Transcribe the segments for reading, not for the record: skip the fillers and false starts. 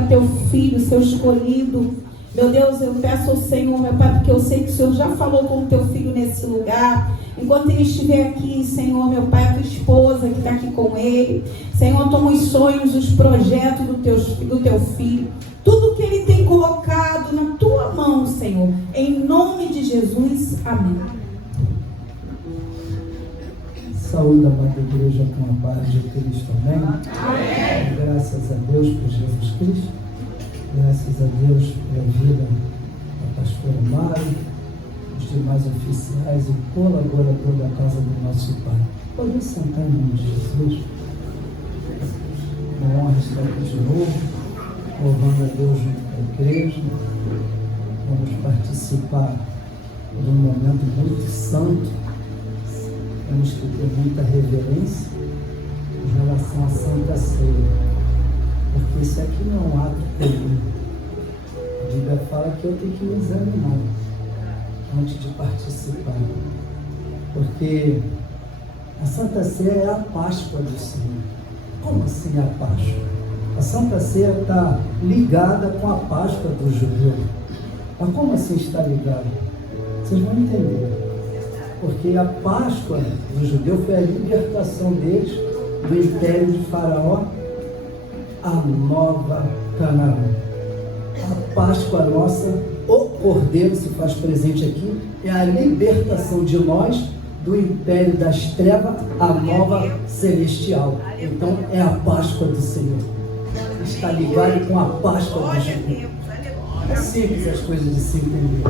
para teu filho, seu escolhido. Meu Deus, eu peço ao Senhor, meu Pai, porque eu sei que o Senhor já falou com o teu filho nesse lugar. Enquanto ele estiver aqui, Senhor, meu Pai, a tua esposa que está aqui com ele. Senhor, toma os sonhos, os projetos do teu filho. Tudo que ele tem colocado na tua mão, Senhor. Em nome de Jesus. Amém. Saúde, amada igreja, com a paz de Cristo. Amém? Amém. Graças a Deus por Jesus Cristo. Graças a Deus pela vida da pastora Mari, os demais oficiais e colaborador da casa do nosso Pai. Pode sentar em nome de Jesus. Uma honra estar aqui de novo, louvando a Deus junto com a igreja. Vamos participar de um momento muito santo. Temos que ter muita reverência em relação à Santa Ceia. Porque isso aqui não é um ato comum. A Bíblia fala que eu tenho que me examinar antes de participar. Porque a Santa Ceia é a Páscoa do Senhor. Como assim a Páscoa? A Santa Ceia está ligada com a Páscoa do judeu. Mas como assim está ligada? Vocês vão entender. Porque a Páscoa do judeu foi a libertação deles do império de Faraó, a nova Canaã. A Páscoa nossa, o Cordeiro se faz presente aqui, é a libertação de nós do império das trevas, a nova celestial. Então é a Páscoa do Senhor. Está ligado com a Páscoa do Senhor. É simples as coisas de se entender.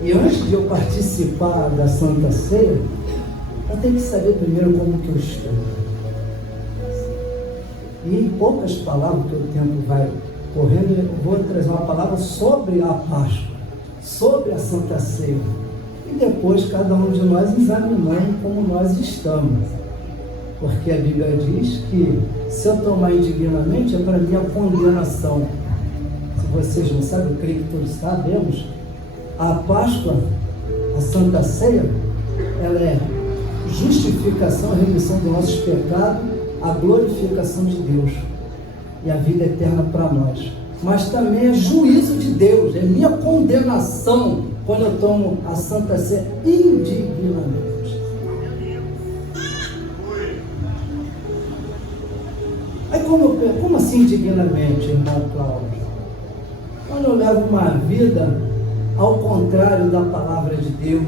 E antes de eu participar da Santa Ceia, eu tenho que saber primeiro como que eu estou. E em poucas palavras, que o tempo vai correndo, eu vou trazer uma palavra sobre a Páscoa, sobre a Santa Ceia. E depois cada um de nós examinando como nós estamos. Porque a Bíblia diz que se eu tomar indignamente é para minha condenação. Se vocês não sabem, eu creio que todos sabemos, a Páscoa, a Santa Ceia, ela é justificação, remissão dos nossos pecados, a glorificação de Deus e a vida eterna para nós. Mas também é juízo de Deus, é minha condenação quando eu tomo a Santa Ceia indignamente. Aí como assim indignamente, irmão Cláudio? Quando eu levo uma vida ao contrário da palavra de Deus,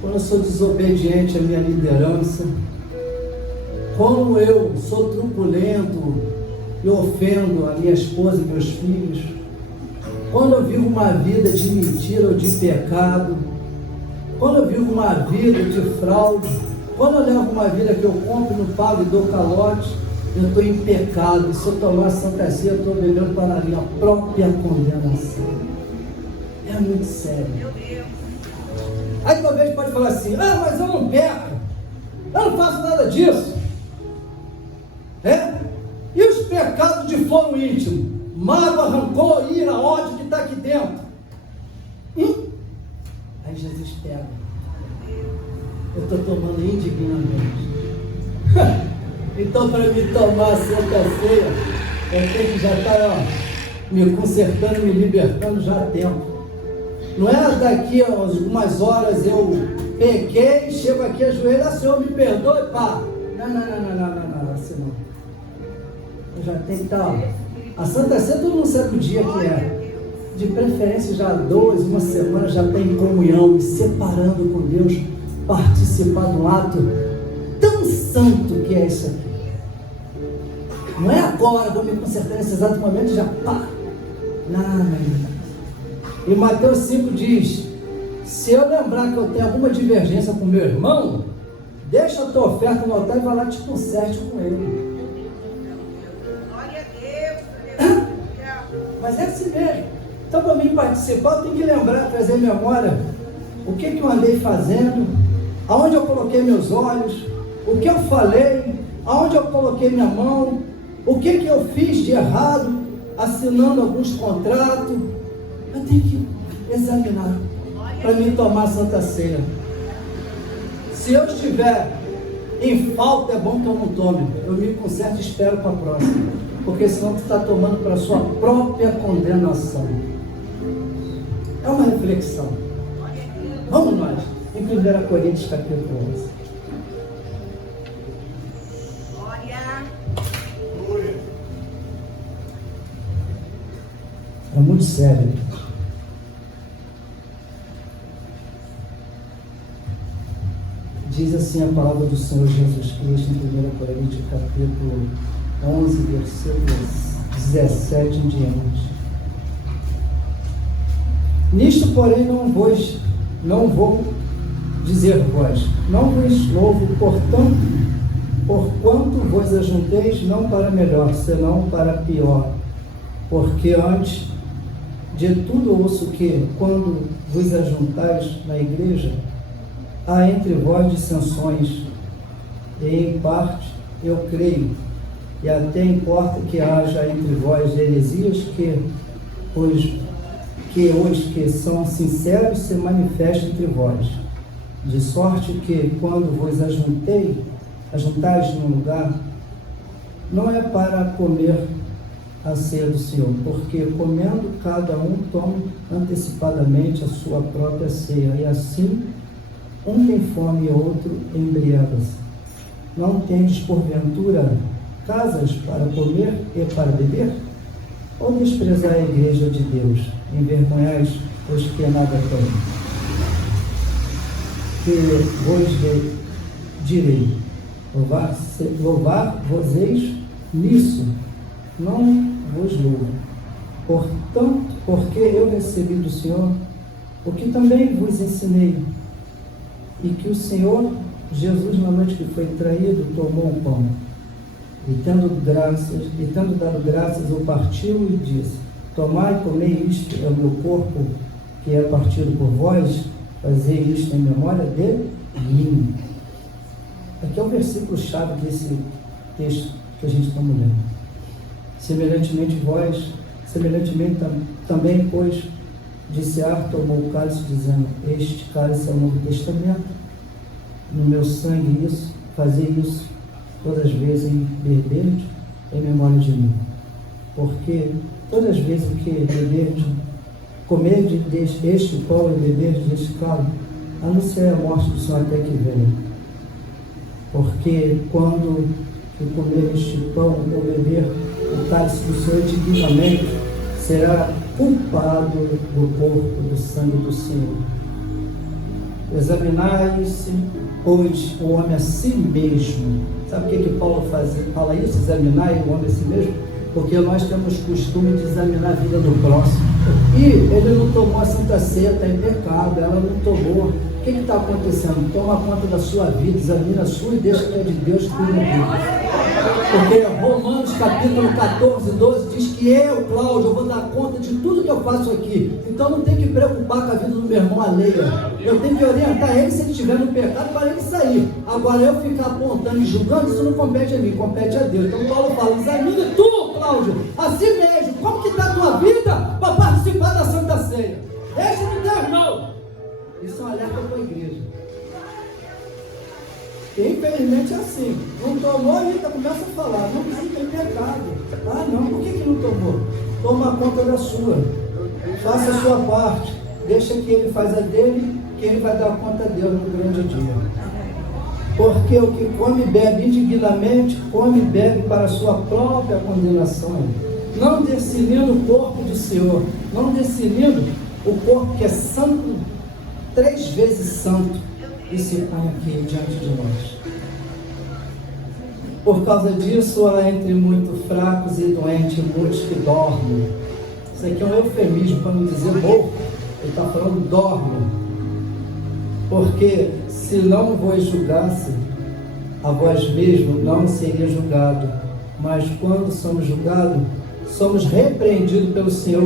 quando eu sou desobediente à minha liderança, quando eu sou truculento e ofendo a minha esposa e meus filhos, quando eu vivo uma vida de mentira ou de pecado, quando eu vivo uma vida de fraude, quando eu levo uma vida que eu compro, não pago e dou calote, eu estou em pecado. E se eu tomar a Santa Ceia, eu estou bebendo para a minha própria condenação. É muito sério. Aí talvez pode falar assim, mas eu não peco, eu não faço nada disso. E os pecados de foro íntimo, mágoa, rancor, ira, ódio que está aqui dentro. Aí Jesus pega. Eu estou tomando indignamente. Então, para me tomar a Santa Ceia, eu tenho que já estar me consertando, me libertando já há tempo. Não é daqui a algumas horas eu pequei, chego aqui ajoelho, Senhor, me perdoe, pá. Não, assim não. Eu já tenho que estar, a Santa Ceia todo mundo sabe o dia que é. De preferência já 2, uma semana já está em comunhão, me separando com Deus, participar de um ato tão santo que é isso aqui. Não é agora, vou me consertar nesse exato momento e já pá. Não. E Mateus 5 diz, se eu lembrar que eu tenho alguma divergência com meu irmão, deixa a tua oferta no altar e vai lá te conserte com ele. Glória a Deus. Mas é assim mesmo. Então, para mim participar, eu tenho que lembrar, trazer memória o que eu andei fazendo, aonde eu coloquei meus olhos, o que eu falei, aonde eu coloquei minha mão, o que eu fiz de errado, assinando alguns contratos. Eu tenho que examinar para mim tomar a Santa Ceia. Se eu estiver em falta, é bom que eu não tome. Eu me conserto e espero para a próxima. porque senão tu está tomando para a sua própria condenação. É uma reflexão. Vamos nós, em 1 Coríntios capítulo 11. É muito sério. Diz assim a palavra do Senhor Jesus Cristo em 1 Coríntios capítulo 11, versículos 17 em diante. Nisto, porém, não vou dizer vós, não vos louvo, porquanto vos ajunteis não para melhor, senão para pior. Porque antes de tudo ouço que, quando vos ajuntais na igreja, há entre vós dissensões, e em parte eu creio, e até importa que haja entre vós heresias, que os que são sinceros se manifestem entre vós, de sorte que, quando vos ajuntais num lugar, não é para comer a ceia do Senhor, porque comendo cada um toma antecipadamente a sua própria ceia, e assim um tem fome e outro embriaga-se. Não tendes porventura casas para comer e para beber? Ou desprezai a igreja de Deus, envergonhais os que nada têm? Que vos direi, louvar-vos-eis nisso, não vos louvo. Portanto, porque eu recebi do Senhor o que também vos ensinei, e que o Senhor Jesus, na noite que foi traído, tomou o pão, e tendo dado graças, o partiu e disse: tomai e comei, isto é o meu corpo, que é partido por vós, fazei isto em memória de mim. Aqui é o versículo chave desse texto que a gente está lendo. Semelhantemente também, pois, de cear, tomou o cálice, dizendo: este cálice é o Novo Testamento, no meu sangue, isso, fazei isso todas as vezes em beberdes, em memória de mim. Porque todas as vezes que comerdes este pão e beberdes este cálice, anunciai a morte do Senhor até que venha. Porque quando comer este pão ou beber o cálice do Senhor dignamente, será culpado do corpo, do sangue do Senhor. Examinai-se, pois, o homem a si mesmo. Sabe o que Paulo fala isso? Examinar o homem a si mesmo? Porque nós temos costume de examinar a vida do próximo. E ele não tomou a Santa Ceia, está em pecado, ela não tomou. O que está acontecendo? Toma conta da sua vida, examina a sua e deixa que é de Deus cuida dele. Porque Romanos capítulo 14, 12 diz que eu, Cláudio, vou dar conta de tudo que eu faço aqui. Então não tem que preocupar com a vida do meu irmão alheia. Eu tenho que orientar ele se ele estiver no pecado para ele sair. Agora eu ficar apontando e julgando, isso não compete a mim, compete a Deus. Então Paulo fala: examina tu, Cláudio, a si mesmo, como que está a tua vida para participar da Santa Ceia. Deixa de teu irmão. Isso é um alerta para a igreja. E infelizmente é assim. Não tomou, a Rita começa a falar: não, isso tem pecado. Ah não, por que não tomou? Toma conta da sua. Faça a sua parte. Deixa que ele faz a dele, que ele vai dar conta a Deus no grande dia. Porque o que come e bebe indignamente, come e bebe para a sua própria condenação. Não discernindo o corpo do Senhor, não discernindo o corpo que é santo, 3 vezes santo, e se põe aqui diante de nós. Por causa disso, há entre muito fracos e doentes muitos que dormem. Isso aqui é um eufemismo para não dizer morto. Ele está falando dorme. Porque se não vos julgasse a vós mesmos, não seria julgado. Mas quando somos julgados, somos repreendidos pelo Senhor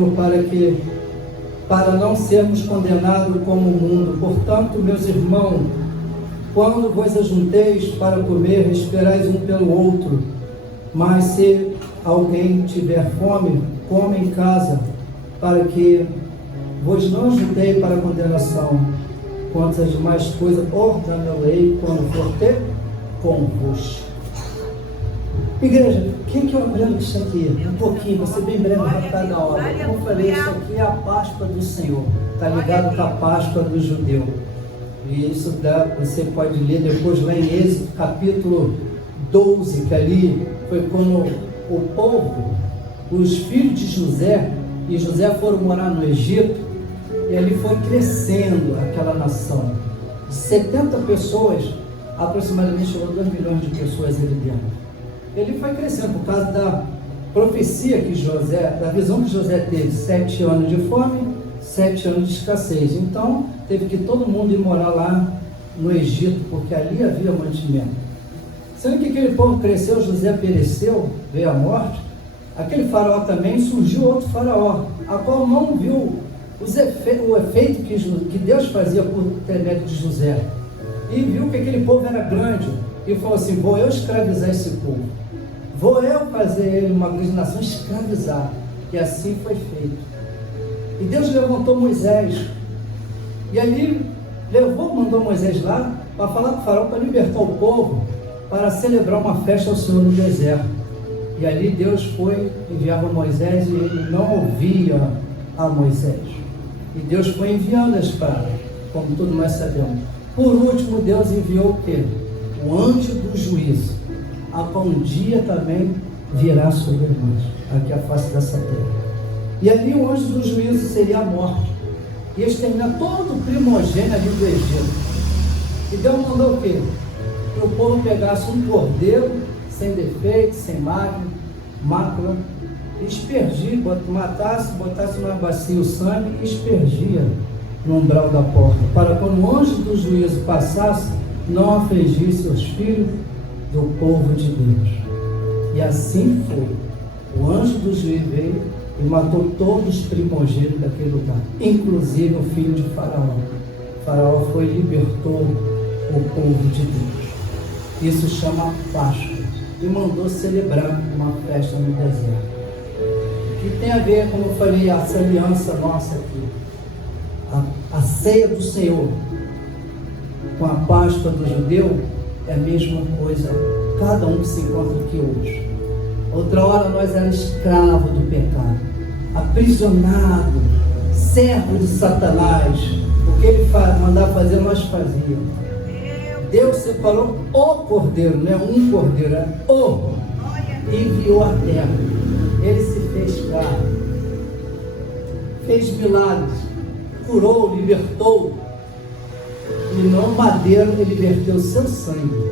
para não sermos condenados como o mundo. Portanto, meus irmãos, quando vos ajunteis para comer, esperais um pelo outro. Mas se alguém tiver fome, come em casa, para que vos não ajuntei para a condenação. Quanto às demais coisas, ordenarei quando for ter convosco. Igreja, o que eu aprendo disso aqui? Um pouquinho, vou ser bem breve, vai ficar na hora. Como eu falei, isso aqui é a Páscoa do Senhor. Está ligado com a Páscoa do judeu. E isso você pode ler depois lá em Êxodo, capítulo 12, que ali foi quando o povo, os filhos de José e José foram morar no Egito, e ali foi crescendo aquela nação. De 70 pessoas, aproximadamente chegou a 2 milhões de pessoas ali dentro. Ele foi crescendo por causa da profecia que José, da visão que José teve, 7 anos de fome, 7 anos de escassez. Então, teve que todo mundo ir morar lá no Egito, porque ali havia mantimento. Sendo que aquele povo cresceu, José pereceu, veio a morte, aquele faraó também, surgiu outro faraó, a qual não viu o efeito que Deus fazia por intermédio de José. E viu que aquele povo era grande, e falou assim: vou eu escravizar esse povo, vou eu fazer ele uma grande nação, escravizar. E assim foi feito. E Deus levantou Moisés, e ali mandou Moisés lá para falar com o faraó, para libertar o povo, para celebrar uma festa ao Senhor no deserto. E ali Deus enviava Moisés, e ele não ouvia a Moisés. E Deus foi enviando as pragas, como todos nós sabemos. Por último, Deus enviou o quê? O anjo do juízo, a qual um dia também virá sobre nós, aqui a face dessa terra. E ali o anjo do juízo seria a morte, e exterminar todo o primogênito ali do Egito. E Deus mandou o quê? Que o povo pegasse um cordeiro, sem defeito, sem mácula, espergia, botasse numa bacia o sangue e espergia no umbral da porta, para quando o anjo do juízo passasse, não afligisse os filhos do povo de Deus. E assim foi. O anjo do juízo veio e matou todos os primogênitos daquele lugar, inclusive o filho de Faraó. Faraó foi e libertou o povo de Deus. Isso chama Páscoa. E mandou celebrar uma festa no deserto. Que tem a ver, como eu falei, essa aliança nossa aqui. A ceia do Senhor com a Páscoa do judeu é a mesma coisa, cada um que se encontra aqui hoje. Outra hora nós éramos escravos do pecado, aprisionado, servo de Satanás. O que ele mandava fazer, nós fazíamos. Deus separou o cordeiro, não é um cordeiro, é o, e enviou à terra. Ele se fez carne, fez milagres, curou, libertou. E no madeiro ele verteu o seu sangue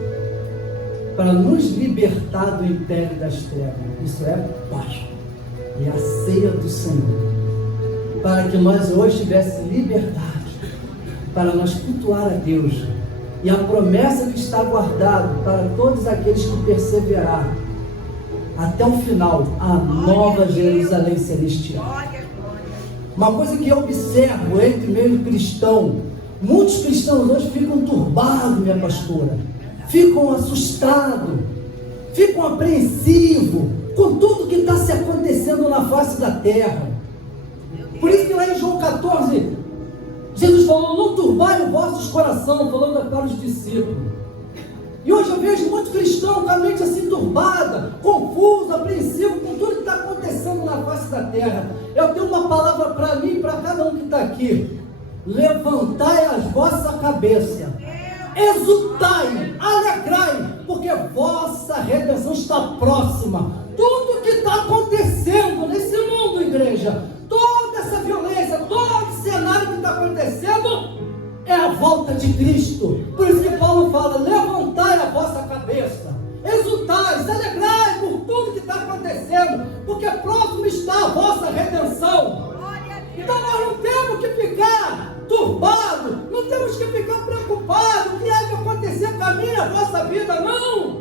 para nos libertar do império das trevas. Isso é Páscoa, é a ceia do Senhor, para que nós hoje tivéssemos liberdade, para nós cultuar a Deus, e a promessa que está guardada para todos aqueles que perseverar até o final, a nova Jerusalém celestial. Uma coisa que eu observo entre meio cristão, muitos cristãos hoje ficam turbados, minha pastora, ficam assustados, ficam apreensivos com tudo que está se acontecendo na face da terra. Por isso que lá em João 14, Jesus falou: não turbai os vossos corações, falando para os discípulos. E hoje eu vejo muito cristão com a mente assim turbada, confuso, apreensivo com tudo que está acontecendo na face da terra. Eu tenho uma palavra para mim e para cada um que está aqui: levantai as vossas cabeças, exultai, alegrai, porque vossa redenção está próxima. Tudo que está acontecendo nesse mundo, igreja, toda essa violência, todo esse cenário que está acontecendo, é a volta de Cristo. Por isso que Paulo fala: levantai a vossa cabeça, exultai, se alegrai por tudo que está acontecendo, porque próximo está a vossa redenção. Então nós não temos que ficar turbados, não temos que ficar preocupados, o que é que acontecer com a minha e a vossa vida, não,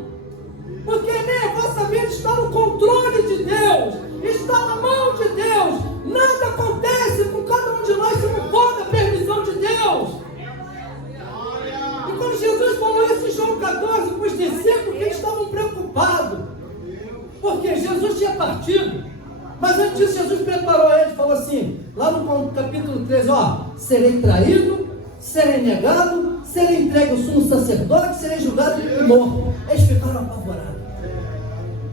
porque nem a vossa vida está no controle de Deus, está na mão de Deus. Nada acontece com cada um de nós se não for da permissão de Deus. E quando Jesus falou isso em João 14 com os discípulos, eles estavam preocupados, porque Jesus tinha partido. Mas antes disso, Jesus preparou eles, falou assim, lá no capítulo 13, serei traído, serei negado, serei entregue ao sumo sacerdote, serei julgado e morto. Eles ficaram apavorados.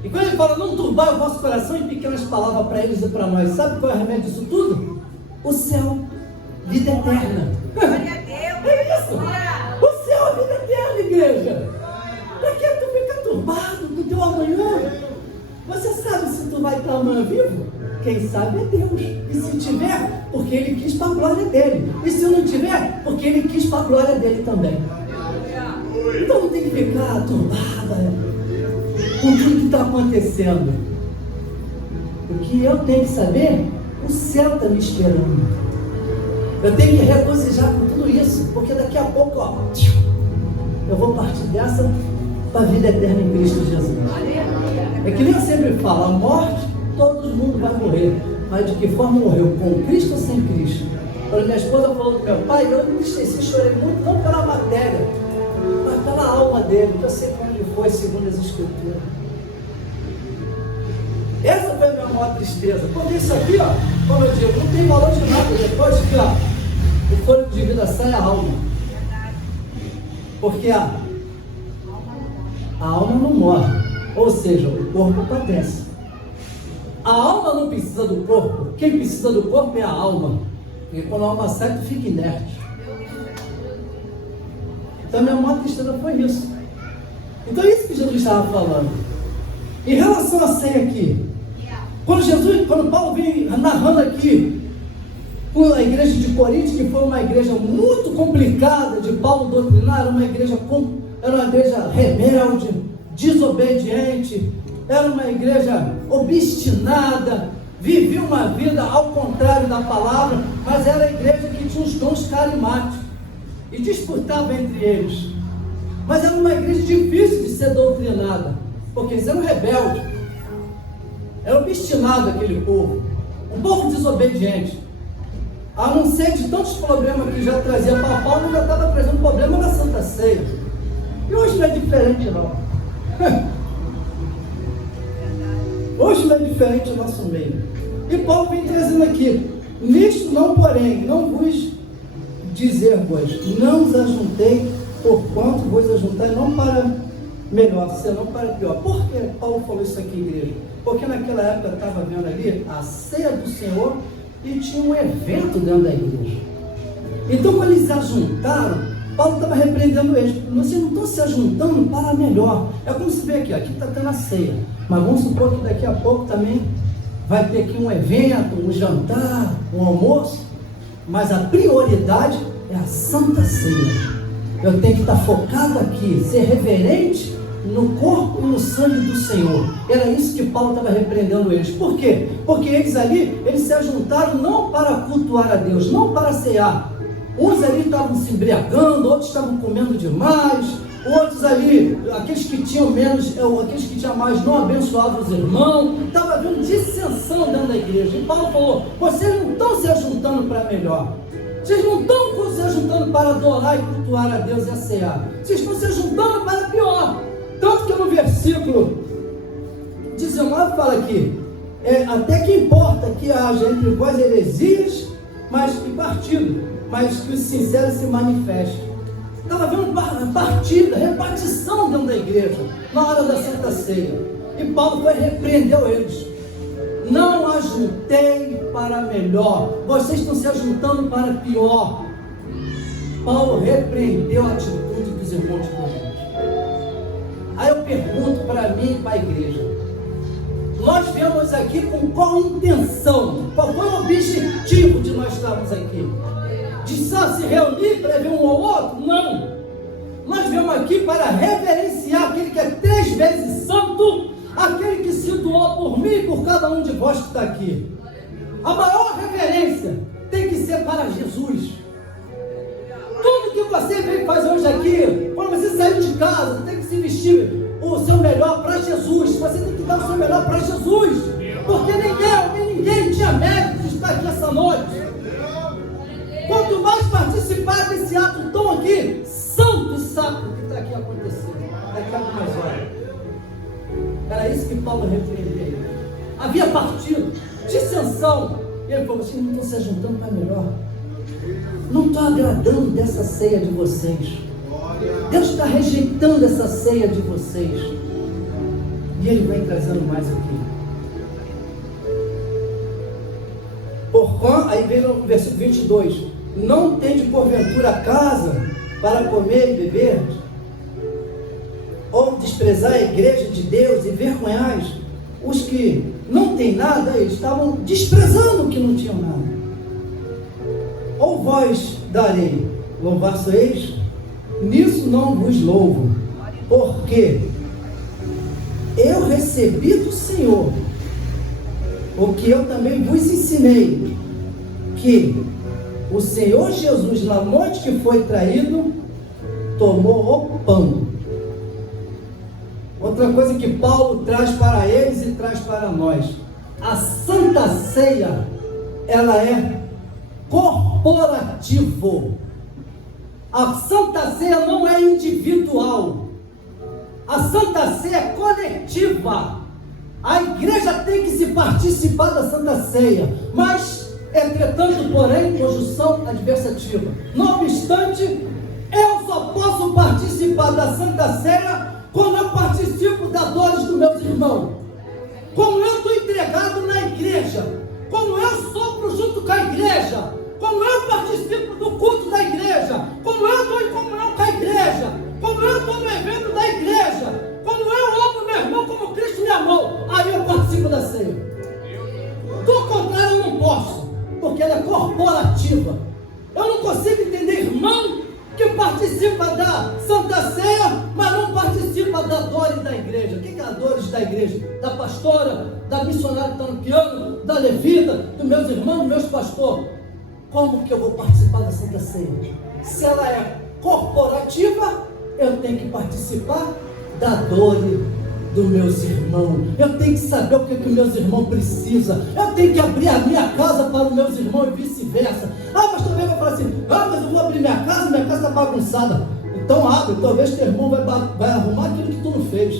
E quando ele fala, não turbar o vosso coração, em pequenas palavras para eles e para nós, sabe qual é o remédio disso tudo? O céu, vida eterna. Glória a Deus. É isso. O céu é vida eterna, igreja. Para que tu fica turbado do teu amanhã? Você sabe se tu vai estar amanhã vivo? Quem sabe é Deus. E se tiver, porque Ele quis para a glória dele. E se não tiver, porque Ele quis para a glória dele também. Então não tem que ficar turbada com tudo que está acontecendo. O que eu tenho que saber, o céu está me esperando. Eu tenho que regozijar com tudo isso, porque daqui a pouco, ó, eu vou partir dessa para a vida eterna em Cristo Jesus. É que nem eu sempre falo, a morte, todo mundo vai morrer. Mas de que forma morreu? Com Cristo ou sem Cristo? Quando minha esposa falou do meu pai, eu me esqueci, chorei muito, não pela matéria, mas pela alma dele, que eu sei como ele foi, segundo as Escrituras. Essa foi a minha maior tristeza. Quando isso aqui, ó, como eu digo, não tem valor de nada. Depois que, ó, o fôlego de vida sai a alma. Porque a alma não morre. Ou seja, o corpo padece. A alma não precisa do corpo. Quem precisa do corpo é a alma. Porque quando a alma sai, tu fica inerte. Então, minha maior tristeza foi isso. Então, é isso que Jesus estava falando. Em relação à ceia aqui, quando Paulo vem narrando aqui com a igreja de Corinto, que foi uma igreja muito complicada de Paulo doutrinar, era uma igreja rebelde, desobediente, era uma igreja obstinada, vivia uma vida ao contrário da palavra, mas era a igreja que tinha os dons carismáticos e disputava entre eles. Mas era uma igreja difícil de ser doutrinada, porque eles eram rebeldes. Era obstinado aquele povo, um povo desobediente. A não ser de tantos problemas que já trazia para Paulo, já estava trazendo problema na Santa Ceia. E hoje não é diferente não. Hoje não é diferente o nosso meio. E Paulo vem trazendo aqui, nisto não porém, não vos dizer-vos, não os ajuntei, porquanto vos ajuntai não para melhor, senão para pior. Por que Paulo falou isso aqui, igreja? Porque naquela época eu estava vendo ali a ceia do Senhor e tinha um evento dentro da igreja. Então quando eles se ajuntaram, Paulo estava repreendendo eles. Vocês não estão se ajuntando para melhor. É como se vê aqui está tendo a ceia. Mas vamos supor que daqui a pouco também vai ter aqui um evento, um jantar, um almoço. Mas a prioridade é a Santa Ceia. Eu tenho que estar focado aqui, ser reverente no corpo e no sangue do Senhor. Era isso que Paulo estava repreendendo eles. Por quê? Porque eles ali, eles se ajuntaram não para cultuar a Deus, não para cear. Uns ali estavam se embriagando, outros estavam comendo demais, outros ali, aqueles que tinham menos, aqueles que tinham mais, não abençoavam os irmãos. Estava havendo dissensão dentro da igreja. E Paulo falou, vocês não estão se ajuntando para melhor. Vocês não estão se ajuntando para adorar e cultuar a Deus e a cear. Vocês estão se ajuntando para pior. Tanto que no versículo 19 fala aqui, até que importa que haja entre vós heresias, e partido, mas que os sinceros se manifestem. Estava havendo partida, repartição dentro da igreja, na hora da Santa Ceia. E Paulo repreendeu eles. Não ajuntei para melhor, vocês estão se ajuntando para pior. Paulo repreendeu a atitude dos irmãos de Corinto. Aí eu pergunto para mim e para a igreja, nós viemos aqui com qual intenção? Qual foi o objetivo de nós estarmos aqui? De só se reunir para ver um ao outro? Não! Nós viemos aqui para reverenciar aquele que é 3 vezes santo, aquele que se doou por mim e por cada um de vós que está aqui. A maior reverência tem que ser para Jesus. Tudo que você veio fazer hoje aqui, quando você sair de casa, tem que se vestir o seu melhor para Jesus. Você tem que dar o seu melhor para Jesus, porque ninguém tinha mérito de estar aqui essa noite. Quanto mais participar desse ato tão aqui, santo e sacro que está aqui acontecendo, daqui a algumas horas. Era isso que Paulo repreendeu. Havia partido, dissensão. E ele falou, vocês não estão se ajuntando para melhor. Não estou agradando dessa ceia de vocês. Deus está rejeitando essa ceia de vocês. E ele vem trazendo mais aqui. Porquanto, aí vem no versículo 22, não tende porventura casa para comer e beber? Ou desprezar a igreja de Deus e vergonhais os que não têm nada? Eles estavam desprezando o que não tinham nada. Ou vós darei, louvar-sois? Nisso não vos louvo, porque eu recebi do Senhor o que eu também vos ensinei, que o Senhor Jesus, na noite que foi traído, tomou o pão. Outra coisa que Paulo traz para eles e traz para nós: a Santa Ceia, ela é corporativo. A Santa Ceia não é individual. A Santa Ceia é coletiva. A igreja tem que se participar da Santa Ceia, mas, entretanto, porém, conjunção adversativa. Não obstante, eu só posso participar da Santa Ceia quando eu participo das dores dos meus irmãos. Como eu estou entregado na igreja, como eu sofro junto com a igreja, como eu participo do culto da igreja, como eu estou em comunhão com a igreja, como eu estou no evento da igreja, como eu amo meu irmão como Cristo me amou, aí eu participo da ceia. Do contrário, eu não posso, porque ela é corporativa. Eu não consigo entender irmão que participa da Santa Ceia, mas não participa da dores da igreja. O que é a dores da igreja? Da pastora, da missionária que está no piano, da levita, dos meus irmãos, dos meus pastores. Como que eu vou participar da Santa Ceia? Se ela é corporativa, eu tenho que participar da dor dos meus irmãos. Eu tenho que saber o que os meus irmãos precisam. Eu tenho que abrir a minha casa para os meus irmãos e vice-versa. Ah, mas também vai falar assim: ah, mas eu vou abrir minha casa está bagunçada. Então abre, talvez teu irmão vai arrumar aquilo que tu não fez.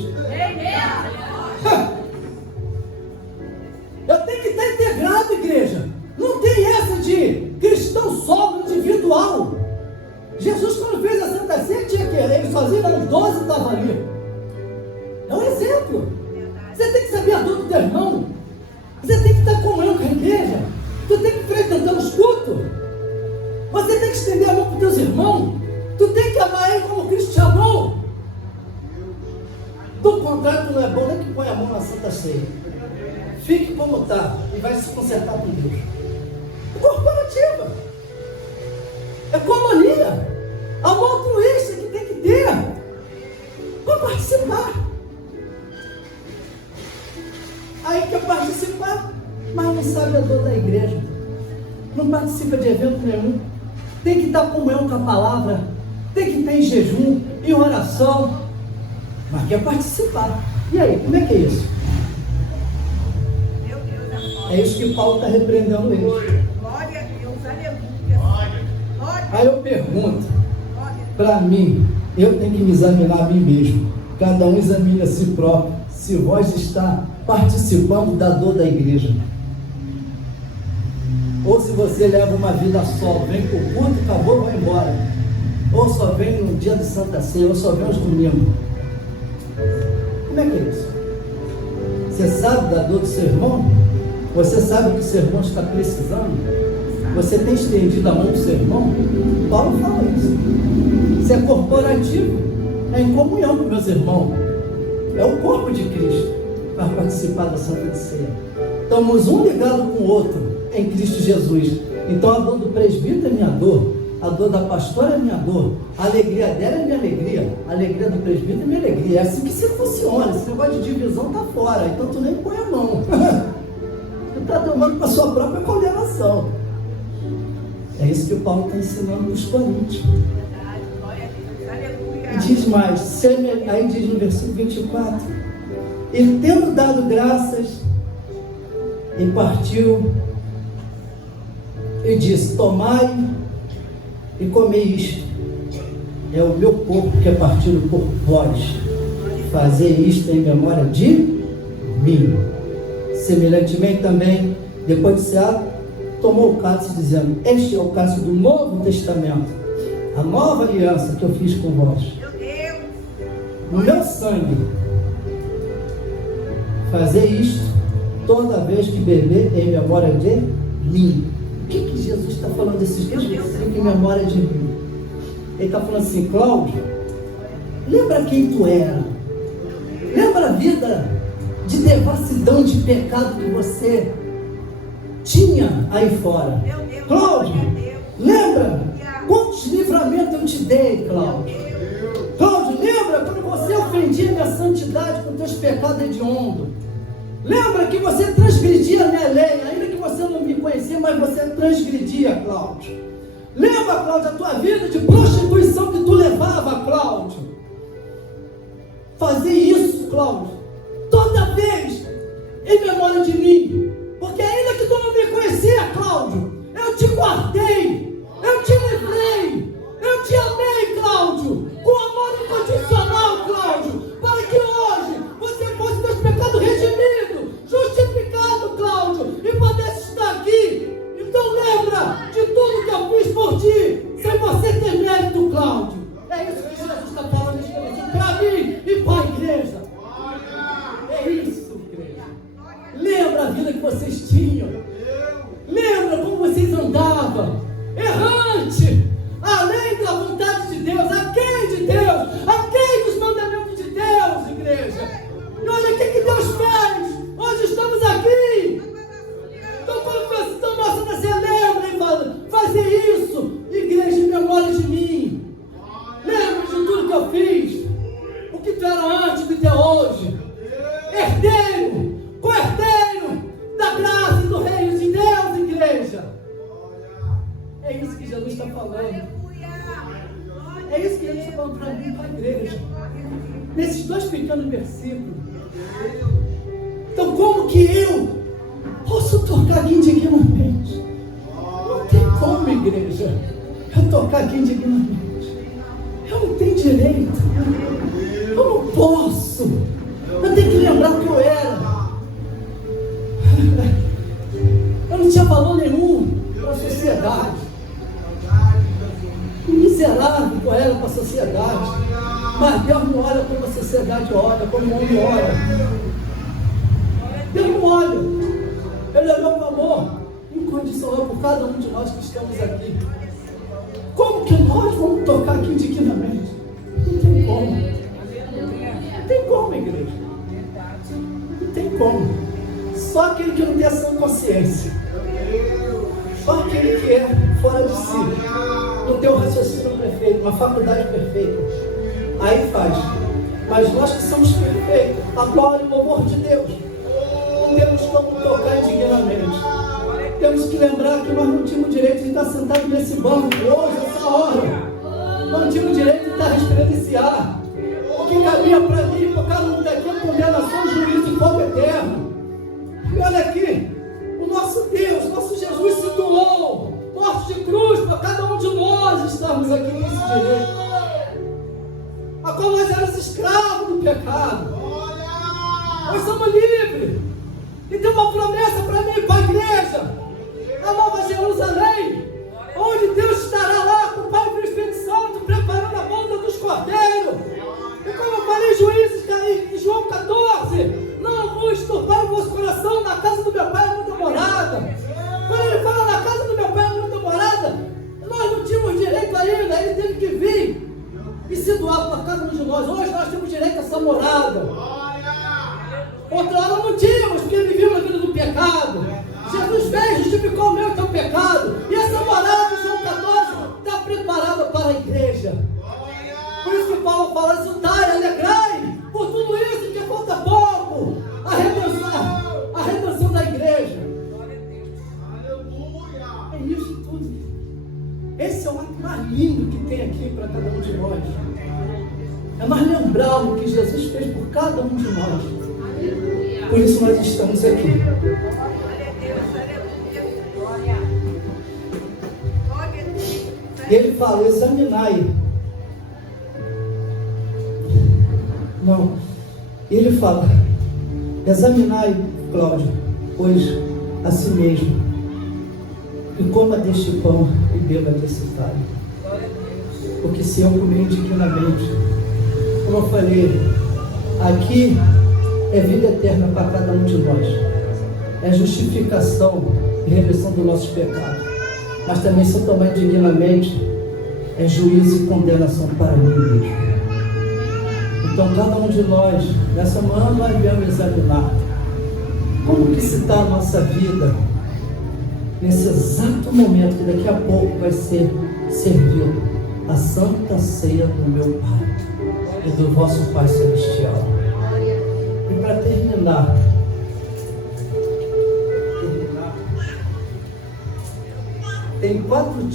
Eu tenho que estar integrado, igreja. Não tem essa de cristão solo, individual. Jesus, quando fez a Santa Ceia, tinha que ele sozinho, eram 12 estavam ali. É um exemplo. Você tem que saber a dor do teu irmão. Você tem que estar em comunhão com a igreja. Tu tem que frequentar os cultos. Você tem que estender a mão para os teus irmãos. Tu tem que amar ele como Cristo te amou. Do contrário, tu não é bom nem que põe a mão na Santa Ceia. Fique como está e vai se consertar com Deus. É corporativa. É comunia. Amor altruísta que tem que ter para participar. Aí quer participar, mas não sabe a dor da igreja. Não participa de evento nenhum. Tem que estar em comunhão com a palavra. Tem que estar em jejum, em oração. Mas quer participar. E aí, como é que é isso? É isso que Paulo está repreendendo eles. Glória a Deus, aleluia. Aí eu pergunto, para mim, eu tenho que me examinar a mim mesmo. Cada um examine a si próprio, se vós está participando da dor da igreja. Ou se você leva uma vida só, vem para o culto, acabou, vai embora. Ou só vem no dia de Santa Ceia, ou só vem aos domingos. Como é que é isso? Você sabe da dor do seu irmão? Você sabe o que o seu irmão está precisando? Você tem estendido a mão do seu irmão? Paulo fala isso. Isso é corporativo, é em comunhão com meus irmãos. É o corpo de Cristo para participar da Santa Ceia. Estamos um ligado com o outro em Cristo Jesus. Então a dor do presbítero é minha dor, a dor da pastora é minha dor, a alegria dela é minha alegria, a alegria do presbítero é minha alegria. É assim que se funciona. Esse negócio de divisão está fora, então tu nem põe a mão. Tu está tomando para a sua própria condenação. É isso que o Paulo está ensinando para os coríntios. E diz mais, aí diz no versículo 24: ele tendo dado graças, e partiu, e disse: tomai e comei isto, é o meu corpo que é partido por vós, fazei isto em memória de mim. Semelhantemente também, depois de cear, tomou o cálice, dizendo: este é o cálice do Novo Testamento, a nova aliança que eu fiz com vós, no meu sangue. Fazer isto toda vez que beber em memória de mim. O que Jesus está falando desses dois versículos em memória de mim? Ele está falando assim: Cláudio, lembra quem tu era? Lembra a vida de devassidão, de pecado que você tinha aí fora? Cláudio, lembra quantos livramentos eu te dei, Cláudio? Cláudio, lembra quando você ofendia minha santidade com teus pecados hediondos? Lembra que você transgredia a minha lei, ainda que você não me conhecia, mas você transgredia, Cláudio? Lembra, Cláudio, a tua vida de prostituição que tu levava, Cláudio? Fazer isso, Cláudio, toda vez em memória de mim, porque ainda que tu não me conhecia, Cláudio, eu te guardei, eu te livrei, eu te amei, Cláudio, com amor incondicional, Cláudio, para que hoje você fosse teus pecados redimidos, justificado, Cláudio, e pudesse estar aqui. Então lembra de tudo que eu fiz por ti, sem você ter mérito, Cláudio. É isso que Jesus está falando para mim e para a igreja. É isso, igreja. Lembra a vida que vocês tinham. Lembra como vocês andavam, errante, além da vontade de Deus, aquém de Deus, aquém dos mandamentos de Deus, igreja. E olha o que Deus fez. Hoje estamos aqui. Então quando você lembra e fala, fazer isso, igreja, em memória de mim. Lembra de tudo que eu fiz, o que tu era antes de ter hoje. Herdeiro, co-herdeiro da graça e do reino de Deus, igreja. É isso que Jesus está falando. É isso que Jesus está falando para mim e para a igreja. Nesses dois pequenos versículos. Então, como que eu posso tocar aqui indignamente? Não tem como, igreja, eu tocar aqui indignamente. Eu não tenho direito. Eu não posso. Eu tenho que lembrar o que eu era. Eu não tinha valor nenhum para a sociedade. Miserável que eu era para a sociedade. Mas Deus não olha como a sociedade olha, como o homem olha. Deus não olha. Ele olhou com amor incondicional por cada um de nós que estamos aqui. Como que nós vamos tocar aqui indignamente? Não tem como. Não tem como, igreja. Não tem como. Só aquele que não tem essa consciência. Só aquele que é fora de si. Não tem um raciocínio perfeito, uma faculdade perfeita. Aí faz. Mas nós que somos perfeitos, a glória e o louvor de Deus, não temos como tocar indignamente. Temos que lembrar que nós não tínhamos direito de estar sentado nesse banco hoje, nessa hora. Não tínhamos direito de estar respirando esse ar. O que cabia para mim, por cada um daqui, a condenação, juízo e fogo eterno. E olha aqui, o nosso Deus, nosso Jesus se doou, morte de cruz, para cada um de nós estarmos aqui nesse direito. A qual nós éramos escravos do pecado. Nós somos livres. E tem uma promessa para mim e para a igreja. A Nova Jerusalém, onde Deus estará lá com o Pai e o Espírito Santo, preparando a boca dos cordeiros. E como eu falei em Juízes, em João 14, não vos turbar o vosso coração, na casa do meu Pai é muita morada. Quando ele fala na casa do meu Pai é muita morada, nós não tínhamos direito ainda, ele teve que vir e se doar para cada um de nós. Hoje nós temos direito a essa morada. Outra hora não tínhamos, porque vivíamos na vida do pecado. Jesus veio, justificou o meu e teu pecado. E essa morada de João 14 está preparada para a igreja. Por isso que Paulo fala, exultai, alegrai, por tudo isso que falta pouco. A redenção da igreja. É isso tudo. Esse é o ato mais lindo que tem aqui para cada um de nós. É mais lembrar o que Jesus fez por cada um de nós. Por isso nós estamos aqui. E ele fala, examinai. Não. Ele fala, examinai, Cláudio, pois a si mesmo, e coma deste pão e beba desse cálice. Porque se eu comer indignamente, como eu falei, aqui é vida eterna para cada um de nós. É justificação e remissão dos nossos pecados. Mas também, se eu tomar dignamente, é juízo e condenação para mim mesmo. Então, cada um de nós, nessa manhã, nós viemos examinar como que se está a nossa vida nesse exato momento, que daqui a pouco vai ser servido a Santa Ceia do meu Pai e do vosso Pai Celestial. E para terminar, tem 4